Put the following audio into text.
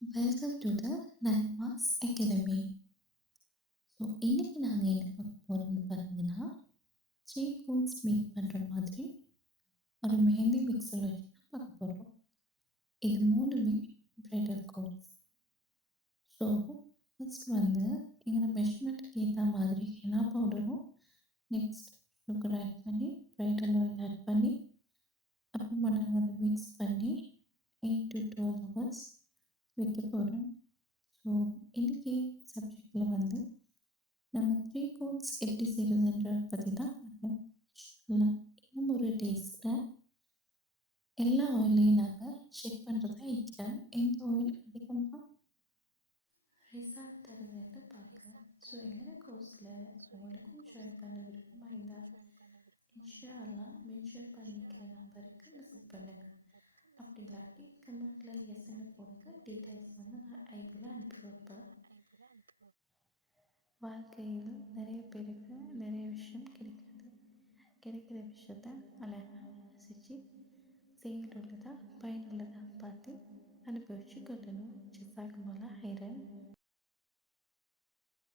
Welcome to the Ninemas academy. So இன்னைக்கு நாங்கள் என்ன பார்க்க போகிறோம்னு பார்த்தீங்கன்னா, த்ரீ ஃபுட்ஸ் மேக் பண்ணுற மாதிரி ஒரு மெஹந்தி மிக்சர் வச்சு தான் பார்க்க போகிறோம். இது மூணுமே பிரைடல் கோர்ஸ். ஸோ ஃபர்ஸ்ட் வந்து எங்களோட மெஷர்மெண்ட்டுக்கு ஏற்ற மாதிரி ஹெனா பவுடரும், நெக்ஸ்ட் சுகர் ஆட் பண்ணி, பிரைடல் ஆயில் ஆட் பண்ணி, அப்புறமா நாங்கள் அதை மிக்ஸ் பண்ணி 8 to 12 ஹவர்ஸ் வைக்க போகிறோம். ஸோ இன்றைக்கி சப்ஜெக்டில் வந்து நம்ம த்ரீ கோட்ஸ் எப்படி செய்கிறதுன்றத பற்றி தான் இன்னும் ஒரு டேஸ்ட்டில் எல்லா ஆயிலையும் நாங்கள் செக் பண்ணுறதா இல்லை, எந்த ஆயில் அதிகமாக ரிசல்ட் தருதுன்னு பார்க்க. ஸோ எங்களோட கோர்ஸில் உங்களுக்கும் ஜாயின் பண்ண விருப்பமாக இருந்தால் இன்ஷா அல்லாஹ் மென்ஷன் பண்ணிக்கிற நம்பருக்கு மெசேஜ் பண்ணுங்கள். அப்படி இல்லாட்டி கமெண்ட்டில் எஸ்ன்னு போடுங்க. டீட்டெயில்ஸ் வந்து நான் ஐபியில் அனுப்பி வைப்பேன். வாழ்க்கையில் நிறைய பேருக்கு நிறைய விஷயம் கிடைக்காது. கிடைக்கிற விஷயத்த அழகாக ரசித்து செயலுள்ளதாக பயனுள்ளதாக பார்த்து அனுபவிச்சு கொள்ளணும். ஜஸாக்குமுல்லாஹ் ஹைரன்.